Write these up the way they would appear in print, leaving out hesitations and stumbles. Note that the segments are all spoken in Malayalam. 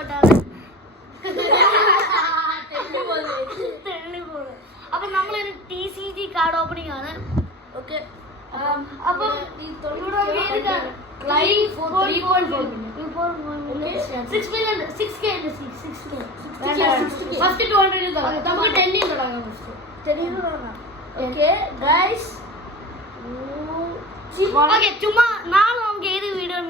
ഔട്ടാണ്. അപ്പൊ നമ്മളൊരു TCG കാർഡ് ഓപ്പണിംഗ് ആണ്. ഓക്കെ, അപ്പൊ ഇവിടെ ഏതാണ്? Clive for 3.4 million. 6 million, 6K. First 200 തുടങ്ങാം. നമുക്ക് 10 തുടങ്ങാം. Okay, guys. ഓക്കെ, ചുമ്മാ നാളെ നമുക്ക് ഏത് വീഡിയോ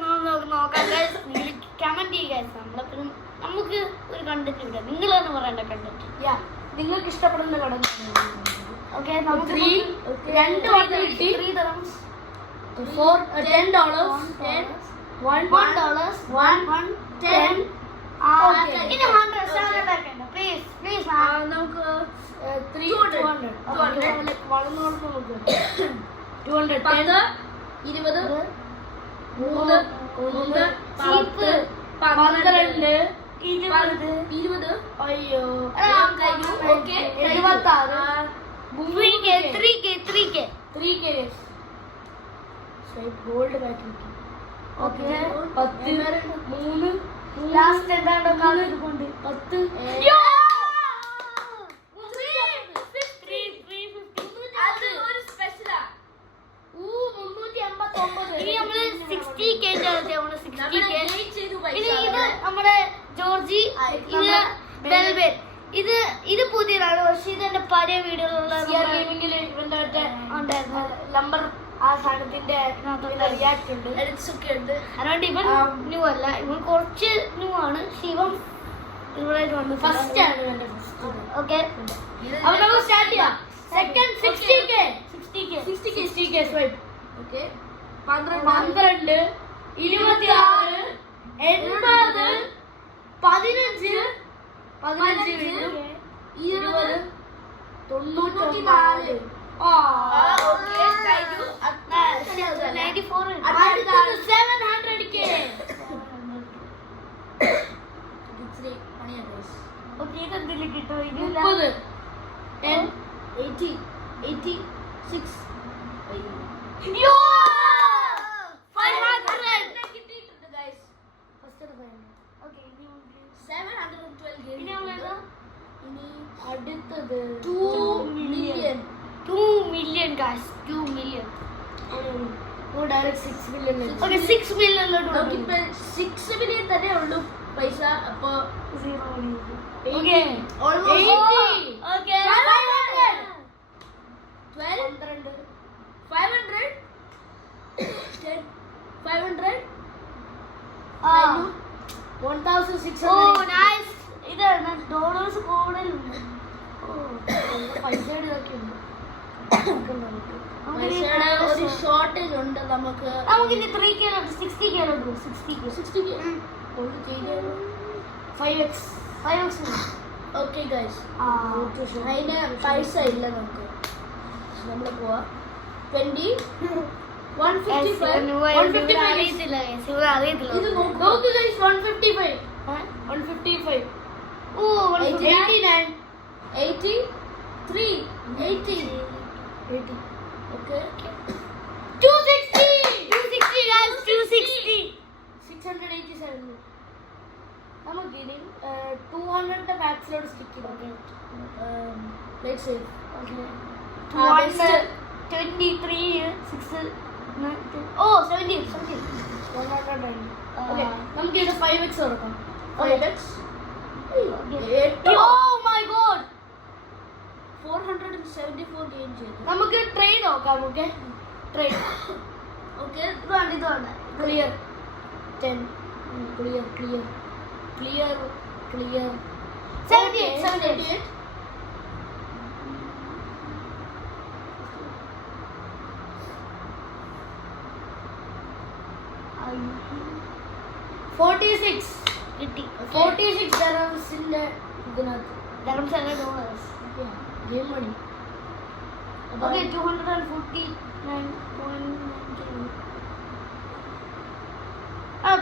നോക്കാം. ഗൈസ് നിങ്ങൾ കമന്റ് ചെയ്യുക. നമ്മളെപ്പോഴും നമുക്ക് ഒരു കണ്ടന്റ് ഇടാം. നിങ്ങളാണ് പറയേണ്ട കണ്ടന്റ്. നിങ്ങൾക്ക് ഇഷ്ടപ്പെടുന്ന കടന്നു. ഓക്കെ, നമുക്ക് രണ്ട് ഓർഡർ കിട്ടി. $3 $10 $1 ഇനി 100 സ്റ്റാൻഡേർഡ് ആക്കണ്ട. പ്ലീസ് നമുക്ക് 200 വളർന്നു നോക്കുക. 200 10 20 3 10 12 20 അയ്യോ 3K gold back okay 10 3 last എന്താണ്ടോ കാണിട്ടുണ്ട് 10 ഇനി നമ്മള് 60K ഇനി ഇത് നമ്മുടെ ജോർജി, ഇത് വെൽവെറ്റ്. ഇത് പുതിയതാണ്. പക്ഷെ ഇത് എന്റെ പഴയ വീഡിയോയിലുള്ള നമ്പർ ആ സാധനത്തിന്റെ റിയാക്ട് ഉണ്ട്, ഒക്കെ ഉണ്ട്. അതുകൊണ്ട് ഇവൻ ന്യൂ അല്ല, ഇവൻ കുറച്ച് ന്യൂ ആണ്. ശിവം ഇവിടെ വന്നു ഫസ്റ്റ് ആണ്. ഓക്കെ, അപ്പൊ നമുക്ക് സ്റ്റാർട്ട് ചെയ്യാം. Second 60K swipe. ഓക്കെ, 12 26 80 15 വീണ്ടും 20 94 അടുത്തത് 700K. ഇതെന്തില് കിട്ടും? 30 10 80 86 കിട്ടിയിട്ടുണ്ട് ഗൈസ്. ഫസ്റ്റ് 712 ഇനി അടുത്തത് 2 million. 2 million guys, 2 million. Direct 6 million. Okay, 6 million നമുക്കിപ്പോ 6 million തന്നെ ഉള്ളൂ പൈസ. അപ്പൊ 0 ഓക്കെ, 80 ഓക്കെ 500 12 500 10 500 1600. ഓ നൈസ്. ഇതാണ് ഡോളേഴ്സ് കൂടുതലുണ്ട്. പൈസയുടെ ഇതൊക്കെ ഉണ്ട്. ഒരു ഷോർട്ടേജ് ഉണ്ട്. നമുക്കിനി 3K 60K 60K 5x. Okay guys, അതിന് പൈസ ഇല്ല നമുക്ക്. നമ്മൾ പോവാ 20 155 അറിയത്തില്ല. ഇത് നോക്ക് ഗൈസ്. 155 ഓ 89 83 80 ഓക്കെ 260 guys, 260 687. നമുക്ക് ഇനി 200 ബാക്സിലോട്ട് സ്റ്റിക്ക് ചെയ്യാം. ലെറ്റ്സ് സേ 23 6 ഓ 70 100. ഓക്കെ, നമുക്ക് ഇത് 5x കൊടുക്കാം. 5x oh my god 474 gain ചെയ്തു. നമുക്ക് ട്രെയിൻ നോക്കാം. Okay, train. ഓക്കെ, ഇതുണ്ട് ക്ലിയർ 10 ക്ലിയർ 78 46 കിട്ടി. 46 ഡയറംസിന്റെ ഇതിനകത്ത് ഡയറംസ് അല്ല dollars. Game money. Okay 249.90.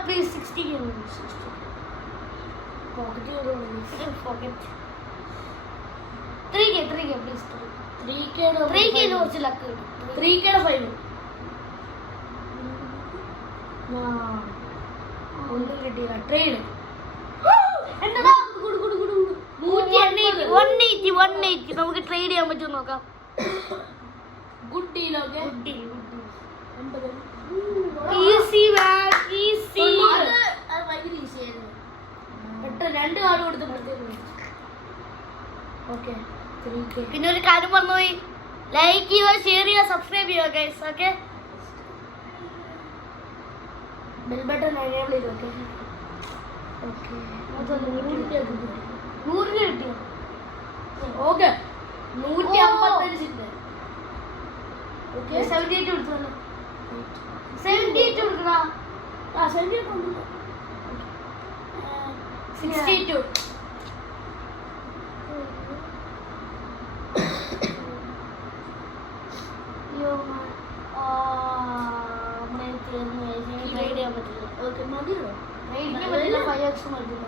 Please 60K pocket pocket 3K please 3K കുറച്ച് ലക്ക് കിട്ടും. 3K 5 ഒന്നും കിട്ടിയില്ല. ട്രെയിൻ എന്നതാ 180 നമുക്ക് ട്രേഡ് ചെയ്യാൻ പറ്റുമോ നോക്കാം. Good deal. Okay, good deal. Easy man, easy. അത് ഭയങ്കര ഈസി ആയിരുന്നു. പെട്ടെന്ന് 2 കാർഡ് കൊടുത്തപ്പോഴത്തേക്കും. Okay, 3K. പിന്നെ ഒരു കാര്യം പറഞ്ഞുപോയി, ലൈക്ക് ചെയ്യുക, ഷെയർ ചെയ്യുക, സബ്സ്ക്രൈബ് ചെയ്യുക guys. Okay, bell button enable ചെയ്തു. ഓക്കെ ഓക്കെ, 100 കിട്ടിയോ? ഓക്കെ 155. ഓക്കെ 78 കൊടുത്തല്ലോ. 78 കൊടുക്കണ. 62. ട്രേഡ് ചെയ്യാൻ പറ്റില്ല. ഓക്കെ, മതിയോ? ട്രേഡിന് പറ്റില്ല, 5x മതില്ല.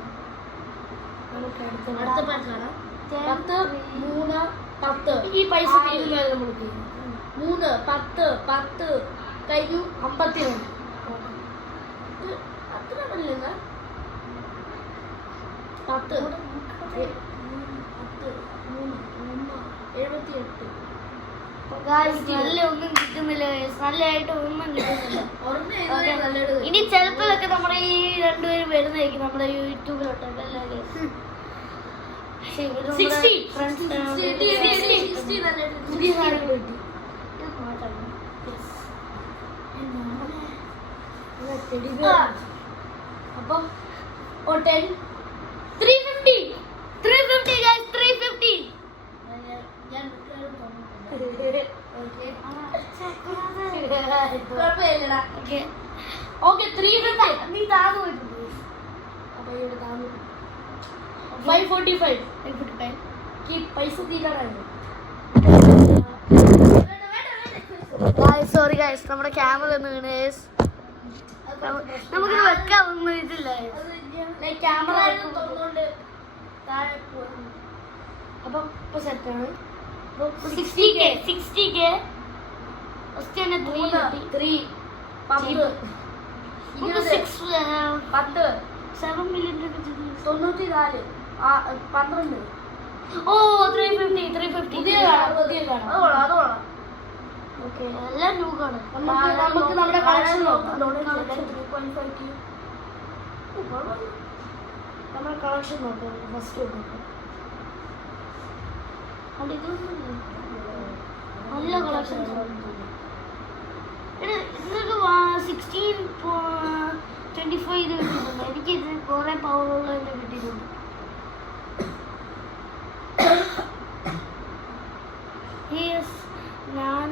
അടുത്ത പാർട്ടാണ് 10, 3, 10. ഈ പൈസ തീരുന്നത് നമുക്ക് 3, 10, 10 കഴിഞ്ഞു 52. അത്ര നല്ലത് 10, 78. നല്ല ഒന്നും കിട്ടുന്നില്ല, നല്ലതായിട്ട് ഒന്നും കിട്ടുന്നില്ല. ഇനി ചിലപ്പോഴൊക്കെ നമ്മുടെ ഈ രണ്ടുപേരും വരുന്നതായിരിക്കും നമ്മുടെ യൂട്യൂബിലോട്ടല്ലേ. 60. പുതിയ കാര്യം കിട്ടി. അപ്പം 10, 350. 350 guys, 350. കുഴപ്പമില്ലടാ. Okay. ഓക്കെ 350. നീ താഴെ പോയിട്ടുണ്ട്. അപ്പൊ ഇവിടെ താഴെ 545. 545. പൈസ തീരാറായിരുന്നു. സോറി ഗൈസ്, നമ്മുടെ ക്യാമറ ഒന്ന് വീണ്. നമുക്ക് വെക്കാൻ ഒന്നും ഇതില്ല. ക്യാമറ തുറന്നുകൊണ്ട് താഴെ പോകുന്നു. അപ്പം ഇപ്പൊ സെറ്റാണ്. 60K. ഫസ്റ്റ് തന്നെ 3 3, 10, 7 million രൂപ. 94, 12. ഓ 350. പുതിയ കാണാം. അത് കൊള്ളാം. ഓക്കെ, എല്ലാം ന്യൂ ആണ്. നമുക്ക് നമ്മുടെ കളക്ഷൻ നോക്കാം. നമ്മുടെ കളക്ഷൻ നോക്കാം. ഫസ്റ്റ് നോക്കാം. നല്ല കളക്ഷൻ. ഇതൊക്കെ 16.25 ഇത് കിട്ടിയിട്ടുണ്ട്. എനിക്ക് ഇത് കുറെ പവറുള്ള കിട്ടിയിട്ടുണ്ട്. ഞാൻ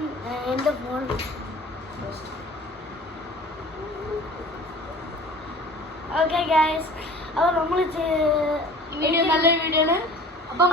എൻ്റെ ഫോൺ ഓക്കെ ഗൈസ്, അപ്പോൾ നമ്മൾ വീഡിയോ നല്ലൊരു വീഡിയോ ആണ്. അപ്പം